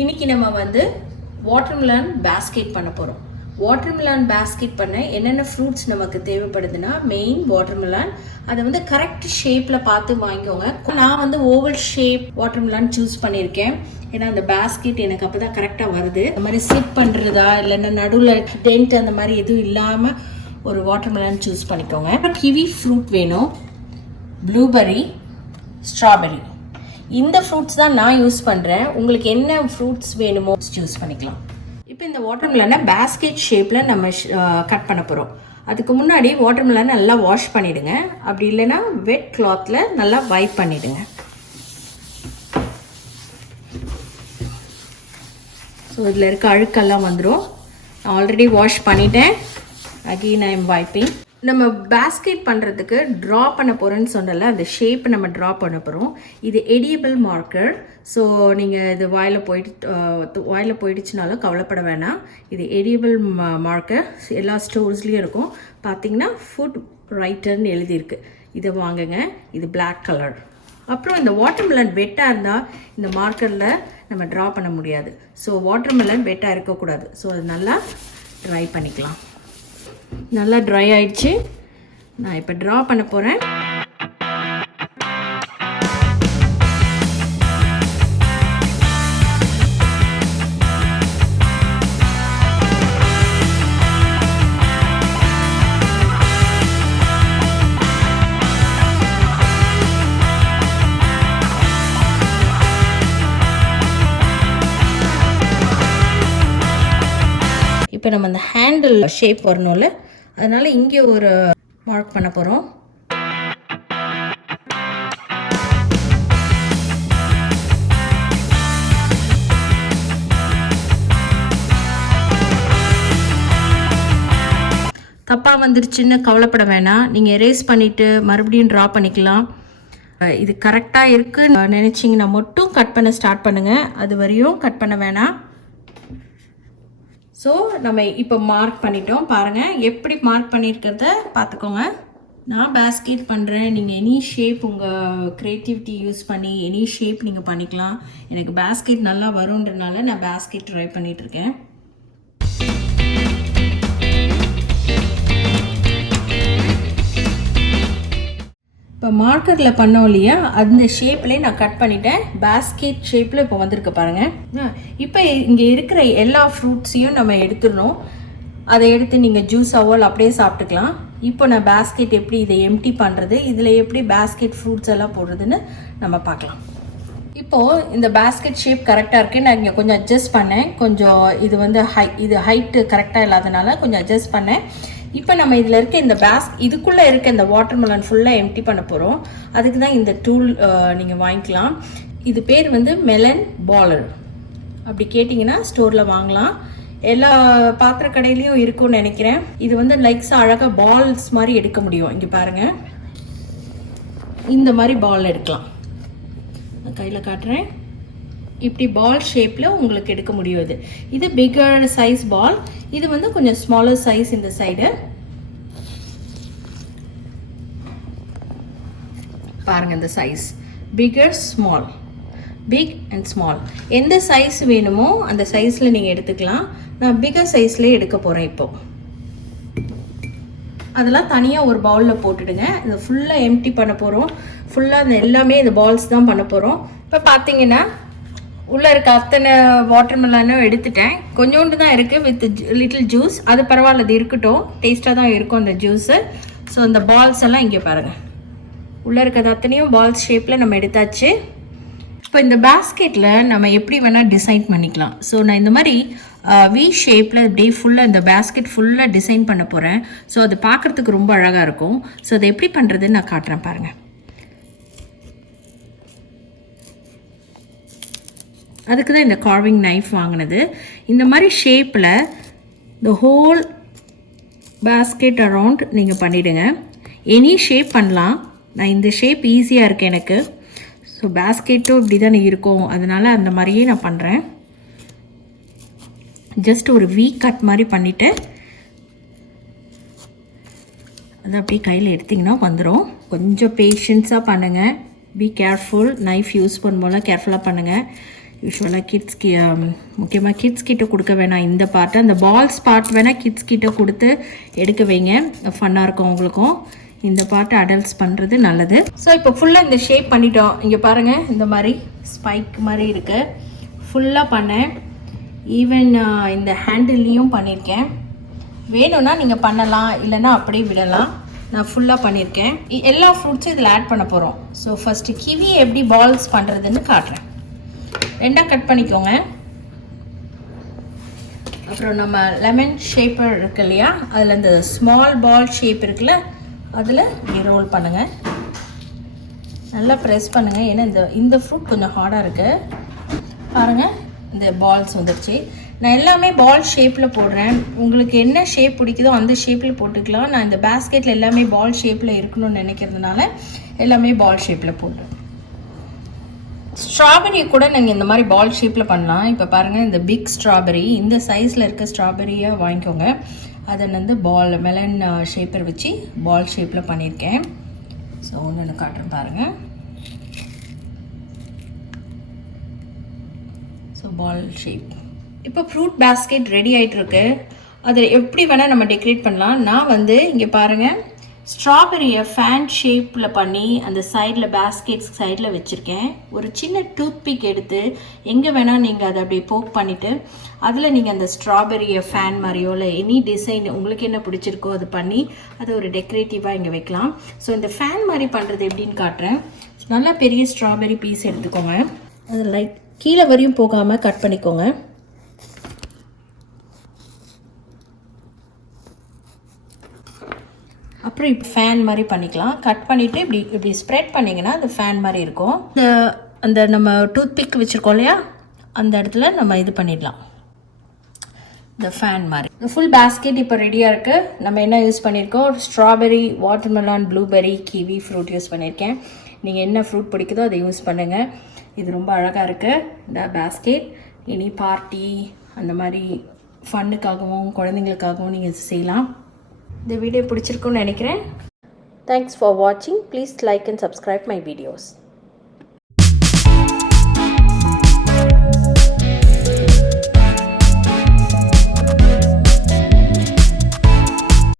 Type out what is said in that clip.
இன்னைக்கு நம்ம வந்து வாட்டர்மெலன் பேஸ்கெட் பண்ண போகிறோம். வாட்டர்மெலன் பேஸ்கெட் பண்ண என்னென்ன ஃப்ரூட்ஸ் நமக்கு தேவைப்படுதுன்னா, மெயின் வாட்டர்மெலன். அதை வந்து கரெக்ட் ஷேப்பில் பார்த்து வாங்கிக்கோங்க. நான் வந்து ஓவல் ஷேப் வாட்டர்மெலன் சூஸ் பண்ணியிருக்கேன். ஏன்னா அந்த பேஸ்கெட் எனக்கு அப்போ தான் கரெக்டாக வருது. அந்த மாதிரி சிப் பண்ணுறதா இல்லைன்னா நடுவில் டென்ட் அந்த மாதிரி எதுவும் இல்லாமல் ஒரு வாட்டர்மெலன் சூஸ் பண்ணிக்கோங்க. கிவி ஃப்ரூட் வேணும், ப்ளூபெர்ரி, ஸ்ட்ராபெர்ரி. இந்த ஃப்ரூட்ஸ் தான் நான் யூஸ் பண்ணுறேன். உங்களுக்கு என்ன ஃப்ரூட்ஸ் வேணுமோ சூஸ் பண்ணிக்கலாம். இப்போ இந்த வாட்டர்மெலனை பேஸ்கெட் ஷேப்பில் நம்ம கட் பண்ண போகிறோம். அதுக்கு முன்னாடி வாட்டர்மெலனை நல்லா வாஷ் பண்ணிவிடுங்க. அப்படி இல்லைன்னா வெட் கிளாத்தில் நல்லா வைப் பண்ணிவிடுங்க. ஸோ இதில் இருக்க அழுக்கெல்லாம் வந்துடும். நான் ஆல்ரெடி வாஷ் பண்ணிட்டேன். Again I am wiping. நம்ம பேஸ்கெட் பண்ணுறதுக்கு ட்ரா பண்ண போகிறோன்னு சொன்னல, அந்த ஷேப் நம்ம ட்ரா பண்ண போகிறோம். இது எடியபிள் மார்க்கர். ஸோ நீங்கள் இது வாயில் போயிடுச்சுனாலும் கவலைப்பட வேணாம். இது எடியபிள் மார்க்கர். எல்லா ஸ்டோர்ஸ்லேயும் இருக்கும். பார்த்தீங்கன்னா ஃபுட் ரைட்டர்னு எழுதியிருக்கு. இதை வாங்குங்க. இது பிளாக் கலர். அப்புறம் இந்த வாட்டர்மெலன் வெட்டாக இருந்தால் இந்த மார்க்கரில் நம்ம ட்ரா பண்ண முடியாது. ஸோ வாட்டர்மெலன் வெட்டாக இருக்கக்கூடாது. ஸோ அது நல்லா ட்ரை பண்ணிக்கலாம். நல்லா ட்ரை ஆயிடுச்சு. நான் இப்போ ட்ரா பண்ண போகிறேன். இப்போ நம்ம அந்த ஹேண்டில் ஷேப் வரணும்ல, அதனால் இங்கே ஒரு மார்க் பண்ண போகிறோம். தப்பாக வந்துருச்சுன்னு கவலைப்பட வேணாம். நீங்கள் எரேஸ் பண்ணிவிட்டு மறுபடியும் ட்ரா பண்ணிக்கலாம். இது கரெக்டாக இருக்குன்னு நினச்சிங்கன்னா மட்டும் கட் பண்ண ஸ்டார்ட் பண்ணுங்கள். அது வரையும் கட் பண்ண வேணாம். ஸோ நம்ம இப்போ மார்க் பண்ணிட்டோம். பாருங்கள் எப்படி மார்க் பண்ணியிருக்கிறத பார்த்துக்கோங்க. நான் பேஸ்கெட் பண்ணுறேன். நீங்கள் எனி ஷேப் உங்கள் க்ரியேட்டிவிட்டி யூஸ் பண்ணி எனி ஷேப் நீங்கள் பண்ணிக்கலாம். எனக்கு பேஸ்கெட் நல்லா வரும்ன்றனால நான் பேஸ்கெட் ட்ரை பண்ணிகிட்ருக்கேன். இப்போ மார்க்கரில் பண்ணோம் இல்லையா, அந்த ஷேப்லேயே நான் கட் பண்ணிட்டேன். பேஸ்கெட் ஷேப்பில் இப்போ வந்திருக்கு பாருங்கள். இப்போ இங்கே இருக்கிற எல்லா ஃப்ரூட்ஸையும் நம்ம எடுத்துடணும். அதை எடுத்து நீங்கள் ஜூஸாவோ அப்படியே சாப்பிட்டுக்கலாம். இப்போ நான் பேஸ்கெட் எப்படி இதை எம்டி பண்ணுறது, இதில் எப்படி பேஸ்கெட் ஃப்ரூட்ஸ் எல்லாம் போடுறதுன்னு நம்ம பார்க்கலாம். இப்போது இந்த பேஸ்கெட் ஷேப் கரெக்டாக இருக்குது. நான் இங்கே கொஞ்சம் அட்ஜஸ்ட் பண்ணேன். கொஞ்சம் இது வந்து இது ஹைட்டு கரெக்டாக இல்லாதனால கொஞ்சம் அட்ஜஸ்ட் பண்ணேன். இப்போ நம்ம இதில் இருக்க இந்த இதுக்குள்ளே இருக்க இந்த வாட்டர்மெலன் ஃபுல்லாக எம்டி பண்ண போகிறோம். அதுக்கு தான் இந்த டூல் நீங்கள் வாங்கிக்கலாம். இது பேர் வந்து மெலன் பாலர். அப்படி கேட்டிங்கன்னா ஸ்டோரில் வாங்கலாம். எல்லா பாத்திர கடையிலையும் இருக்கும்னு நினைக்கிறேன். இது வந்து லைக்ஸாக அழகாக பால்ஸ் மாதிரி எடுக்க முடியும். இங்கே பாருங்கள், இந்த மாதிரி பால் எடுக்கலாம். நான் கையில் காட்டுறேன். இப்படி பால் ஷேப்பில் உங்களுக்கு எடுக்க முடியும். இது பிகர் சைஸ் பால். இது வந்து கொஞ்சம் ஸ்மாலர் சைஸ் இந்த சைடு. பாருங்க இந்த size figure, small, big and small. எந்த சைஸ் வேணுமோ அந்த சைஸில் நீங்கள் எடுத்துக்கலாம். நான் பிகர் சைஸ்லேயே எடுக்க போகிறேன். இப்போ அதெல்லாம் தனியாக ஒரு பவுலில் போட்டுடுங்க. இதை ஃபுல்லாக எம்டி பண்ண போகிறோம். ஃபுல்லாக அந்த எல்லாமே இந்த பால்ஸ் தான் பண்ண போகிறோம். இப்போ பார்த்தீங்கன்னா உள்ளே இருக்க அத்தனை வாட்டர்மெலனும் எடுத்துட்டேன். கொஞ்சோண்டு தான் இருக்குது வித் லிட்டில் ஜூஸ். அது பரவாயில்ல, அது இருக்கட்டும். டேஸ்ட்டாக தான் இருக்கும் அந்த ஜூஸு. ஸோ இந்த பால்ஸ் எல்லாம் இங்கே பாருங்கள். உள்ளே இருக்கிறது அத்தனையும் பால்ஸ் ஷேப்பில் நம்ம எடுத்தாச்சு. இப்போ இந்த பேஸ்கெட்டில் நம்ம எப்படி வேணால் டிசைன் பண்ணிக்கலாம். ஸோ நான் இந்த மாதிரி வி ஷேப்பில் இப்படியே ஃபுல்லாக இந்த பேஸ்கெட் ஃபுல்லாக டிசைன் பண்ண போகிறேன். ஸோ அது பார்க்குறதுக்கு ரொம்ப அழகாக இருக்கும். ஸோ அதை எப்படி பண்ணுறதுன்னு நான் காட்டுறேன் பாருங்கள். அதுக்கு தான் இந்த கார்விங் நைஃப் வாங்கினது. இந்த மாதிரி ஷேப்பில் இந்த ஹோல் பேஸ்கெட் அரவுண்ட் நீங்கள் பண்ணிவிடுங்க. எனி ஷேப் பண்ணலாம். நான் இந்த ஷேப் ஈஸியாக இருக்குது எனக்கு. ஸோ பேஸ்கெட்டும் இப்படி தானே இருக்கும், அதனால் அந்த மாதிரியே நான் பண்ணுறேன். ஜஸ்ட் ஒரு வி கட் மாதிரி பண்ணிவிட்டு அதை அப்படியே கையில் எடுத்திங்கன்னா வந்துடும். கொஞ்சம் பேஷன்ஸாக பண்ணுங்கள். Be careful. நைஃப் யூஸ் பண்ணும்போது கேர்ஃபுல்லாக பண்ணுங்கள். யூஸ்வலாக கிட்ஸ்க்கு முக்கியமாக கிட்ஸ் கிட்ட கொடுக்க வேணாம் இந்த பார்ட்டை. அந்த பால்ஸ் பார்ட் வேணால் கிட்ஸ் கிட்ட கொடுத்து எடுக்க வைங்க, ஃபன்னாக இருக்கும் உங்களுக்கும். இந்த பார்ட்டை அடல்ட்ஸ் பண்ணுறது நல்லது. ஸோ இப்போ ஃபுல்லாக இந்த ஷேப் பண்ணிட்டோம். இங்கே பாருங்கள், இந்த மாதிரி ஸ்பைக் மாதிரி இருக்குது. ஃபுல்லாக பண்ணேன். ஈவன் இந்த ஹேண்டில்லையும் பண்ணியிருக்கேன். வேணும்னா நீங்கள் பண்ணலாம், இல்லைன்னா அப்படியே விடலாம். நான் ஃபுல்லாக பண்ணியிருக்கேன். எல்லா ஃப்ரூட்ஸும் இதில் ஆட் பண்ண போகிறோம். ஸோ ஃபஸ்ட்டு கிவி எப்படி பால்ஸ் பண்ணுறதுன்னு காட்டுறேன். ரெண்டாக கட் பண்ணிக்கோங்க. அப்புறம் நம்ம லெமன் ஷேப்பர் இருக்கு இல்லையா, அதில் இந்த ஸ்மால் பால் ஷேப் இருக்குல்ல, அதில் இப்படி ரோல் பண்ணுங்கள். நல்லா ப்ரெஸ் பண்ணுங்கள். ஏன்னா இந்த ஃப்ரூட் கொஞ்சம் ஹார்டாக இருக்குது. பாருங்கள், இந்த பால்ஸ் வந்துடுச்சு. நான் எல்லாமே பால் ஷேப்பில் போடுறேன். உங்களுக்கு என்ன ஷேப் பிடிக்குதோ அந்த ஷேப்பில் போட்டுக்கலாம். நான் இந்த பேஸ்கெட்டில் எல்லாமே பால் ஷேப்பில் இருக்கணும்னு நினைக்கிறதுனால எல்லாமே பால் ஷேப்பில் போடுறேன். ஸ்ட்ராபெரி கூட நீங்கள் இந்த மாதிரி பால் ஷேப்பில் பண்ணலாம். இப்போ பாருங்கள், இந்த பிக் ஸ்ட்ராபெரி, இந்த சைஸில் இருக்க ஸ்ட்ராபெரியை வாங்கிக்கோங்க. அதை வந்து மெலன் ஷேப்பர் வச்சு பால் ஷேப்பில் பண்ணியிருக்கேன். ஸோ ஒன்று காட்டுறேன் பாருங்கள். ஸோ பால் ஷேப். இப்போ ஃப்ரூட் பேஸ்கெட் ரெடி ஆகிட்டுருக்கு. அதில் எப்படி வேணால் நம்ம டெக்கரேட் பண்ணலாம். நான் வந்து இங்கே பாருங்கள், ஸ்ட்ராபெரியை ஃபேன் ஷேப்பில் பண்ணி அந்த சைடில் பேஸ்கெட் சைடில் வச்சுருக்கேன். ஒரு சின்ன டூத் பிக் எடுத்து எங்கே வேணால் நீங்கள் அதை அப்படியே போக் பண்ணிவிட்டு அதில் நீங்கள் அந்த ஸ்ட்ராபெரியை ஃபேன் மாதிரியோ இல்லை எனி டிசைன் உங்களுக்கு என்ன பிடிச்சிருக்கோ அது பண்ணி அதை ஒரு டெக்கரேட்டிவாக இங்கே வைக்கலாம். ஸோ இந்த ஃபேன் மாதிரி பண்ணுறது எப்படின்னு காட்டுறேன். நல்லா பெரிய ஸ்ட்ராபெரி பீஸ் எடுத்துக்கோங்க. அது லைட் கீழே வரையும் போகாமல் கட் பண்ணிக்கோங்க. அப்புறம் இப்போ ஃபேன் மாதிரி பண்ணிக்கலாம். கட் பண்ணிவிட்டு இப்படி ஸ்ப்ரெட் பண்ணிங்கன்னா அது ஃபேன் மாதிரி இருக்கும். அந்த நம்ம டூத் பிக் வச்சுருக்கோம் இல்லையா, அந்த இடத்துல நம்ம இது பண்ணிடலாம், இந்த ஃபேன் மாதிரி. இந்த ஃபுல் பேஸ்கெட் இப்போ ரெடியாக இருக்குது. நம்ம என்ன யூஸ் பண்ணியிருக்கோம், strawberry, watermelon, blueberry, kiwi fruit use பண்ணியிருக்கேன். நீங்கள் என்ன ஃப்ரூட் பிடிக்குதோ அதை யூஸ் பண்ணுங்கள். இது ரொம்ப அழகாக இருக்குது இந்த பேஸ்கெட். இனி பார்ட்டி அந்த மாதிரி ஃபன்னுக்காகவும் குழந்தைங்களுக்காகவும் நீங்கள் செய்யலாம். இந்த வீடியோ பிடிச்சிருக்குன்னு நினைக்கிறேன். தேங்க்ஸ் ஃபார் வாட்சிங். Please like and subscribe my videos.